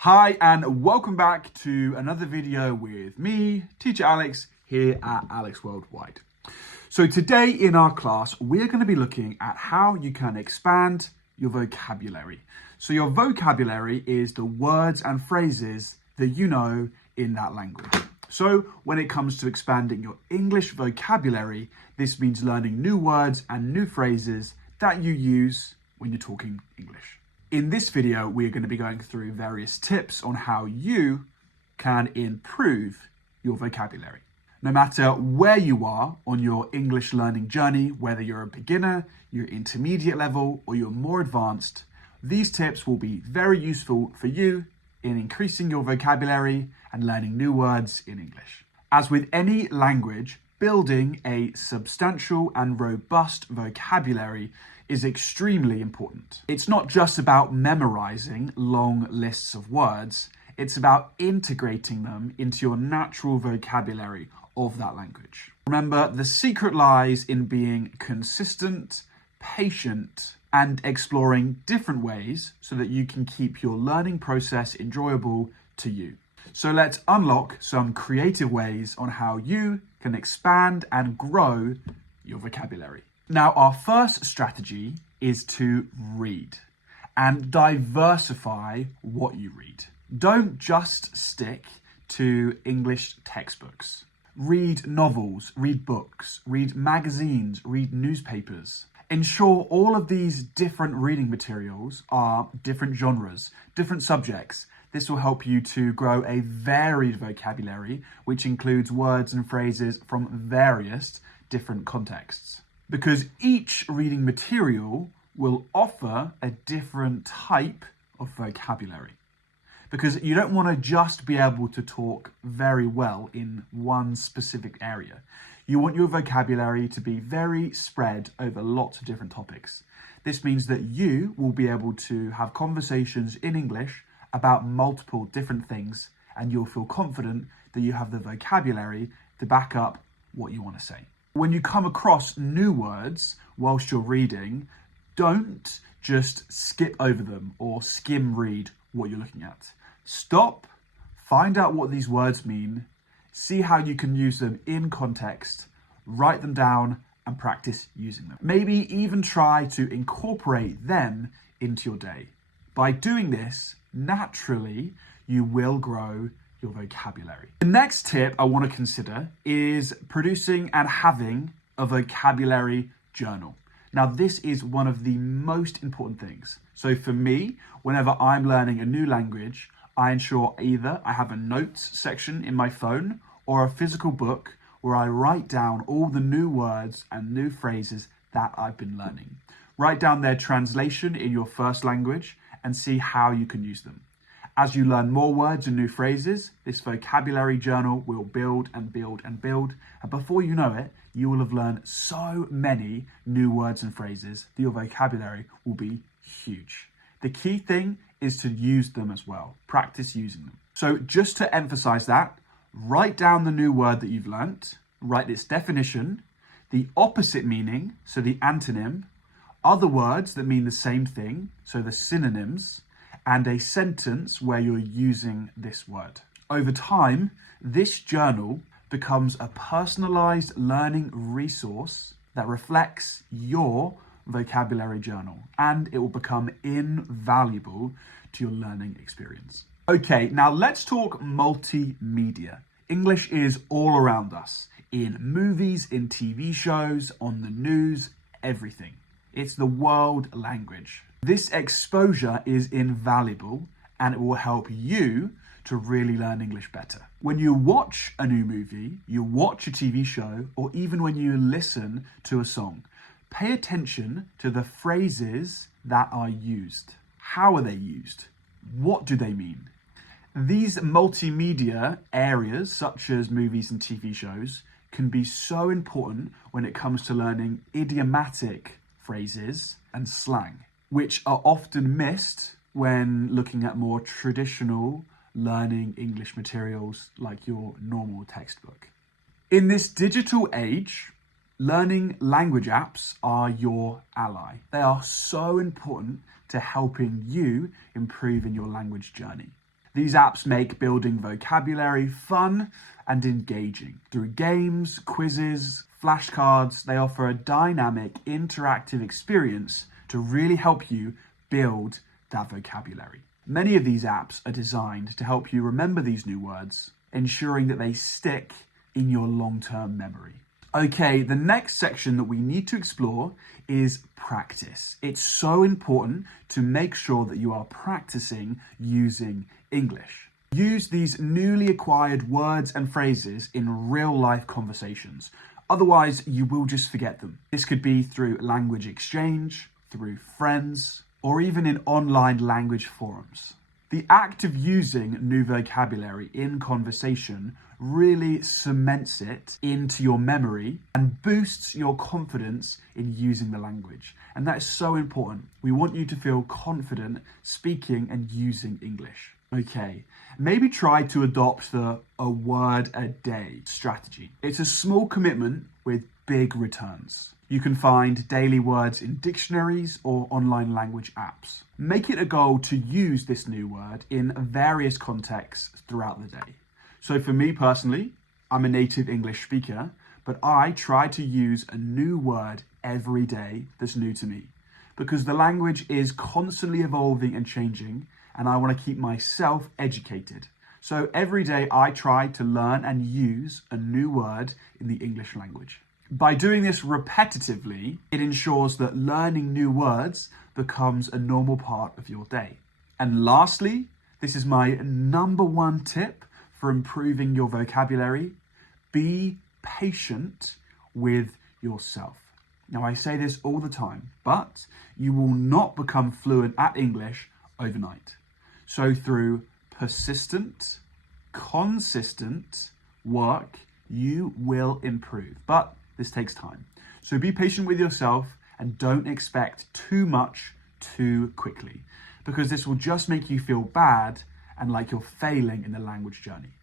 Hi and welcome back to another video with me, Teacher Alex, here at Alex Worldwide. So today in our class, we're going to be looking at how you can expand your vocabulary. So your vocabulary is the words and phrases that you know in that language. So when it comes to expanding your English vocabulary, this means learning new words and new phrases that you use when you're talking English. In this video, we're going to be going through various tips on how you can improve your vocabulary. No matter where you are on your English learning journey, whether you're a beginner, you're intermediate level, or you're more advanced, these tips will be very useful for you in increasing your vocabulary and learning new words in English. As with any language, building a substantial and robust vocabulary is extremely important. It's not just about memorizing long lists of words, it's about integrating them into your natural vocabulary of that language. Remember, the secret lies in being consistent, patient, and exploring different ways so that you can keep your learning process enjoyable to you. So let's unlock some creative ways on how you can expand and grow your vocabulary. Now, our first strategy is to read and diversify what you read. Don't just stick to English textbooks. Read novels, read books, read magazines, read newspapers. Ensure all of these different reading materials are different genres, different subjects. This will help you to grow a varied vocabulary, which includes words and phrases from various different contexts. Because each reading material will offer a different type of vocabulary. Because you don't want to just be able to talk very well in one specific area. You want your vocabulary to be very spread over lots of different topics. This means that you will be able to have conversations in English about multiple different things, and you'll feel confident that you have the vocabulary to back up what you want to say. When you come across new words whilst you're reading, don't just skip over them or skim read what you're looking at. Stop, find out what these words mean, see how you can use them in context, write them down and practice using them. Maybe even try to incorporate them into your day. By doing this, naturally, you will grow your vocabulary. The next tip I want to consider is producing and having a vocabulary journal. Now, this is one of the most important things. So for me, whenever I'm learning a new language, I ensure either I have a notes section in my phone or a physical book where I write down all the new words and new phrases that I've been learning. Write down their translation in your first language and see how you can use them. As you learn more words and new phrases, this vocabulary journal will build and build and build. And before you know it, you will have learned so many new words and phrases that your vocabulary will be huge. The key thing is to use them as well. Practice using them. So just to emphasize that, write down the new word that you've learnt, write its definition, the opposite meaning, so the antonym, other words that mean the same thing, so the synonyms, and a sentence where you're using this word. Over time, this journal becomes a personalized learning resource that reflects your vocabulary journal, and it will become invaluable to your learning experience. Okay, now let's talk multimedia. English is all around us, in movies, in TV shows, on the news, everything. It's the world language. This exposure is invaluable and it will help you to really learn English better. When you watch a new movie, you watch a TV show, or even when you listen to a song, pay attention to the phrases that are used. How are they used? What do they mean? These multimedia areas, such as movies and TV shows, can be so important when it comes to learning idiomatic phrases and slang, which are often missed when looking at more traditional learning English materials like your normal textbook. In this digital age, learning language apps are your ally. They are so important to helping you improve in your language journey. These apps make building vocabulary fun and engaging. Through games, quizzes, flashcards, they offer a dynamic, interactive experience to really help you build that vocabulary. Many of these apps are designed to help you remember these new words, ensuring that they stick in your long-term memory. Okay, the next section that we need to explore is practice. It's so important to make sure that you are practicing using English. Use these newly acquired words and phrases in real-life conversations. Otherwise, you will just forget them. This could be through language exchange, through friends, or even in online language forums. The act of using new vocabulary in conversation really cements it into your memory and boosts your confidence in using the language. And that is so important. We want you to feel confident speaking and using English. Okay, maybe try to adopt the a word a day strategy. It's a small commitment with big returns. You can find daily words in dictionaries or online language apps. Make it a goal to use this new word in various contexts throughout the day. So for me personally, I'm a native English speaker, but I try to use a new word every day that's new to me because the language is constantly evolving and changing, and I want to keep myself educated. So every day I try to learn and use a new word in the English language. By doing this repetitively, it ensures that learning new words becomes a normal part of your day. And lastly, this is my number one tip for improving your vocabulary: be patient with yourself. Now, I say this all the time, but you will not become fluent at English overnight. So through persistent, consistent work, you will improve. But this takes time. So be patient with yourself and don't expect too much too quickly, because this will just make you feel bad and like you're failing in the language journey.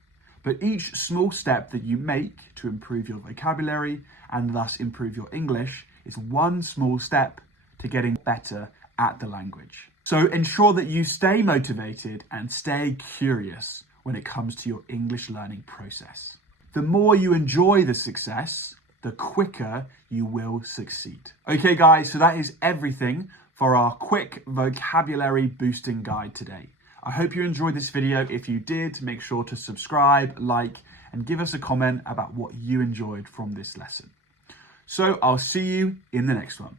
But each small step that you make to improve your vocabulary and thus improve your English is one small step to getting better at the language. So ensure that you stay motivated and stay curious when it comes to your English learning process. The more you enjoy the success, the quicker you will succeed. Okay guys, so that is everything for our quick vocabulary boosting guide today. I hope you enjoyed this video. If you did, make sure to subscribe, like, and give us a comment about what you enjoyed from this lesson. So I'll see you in the next one.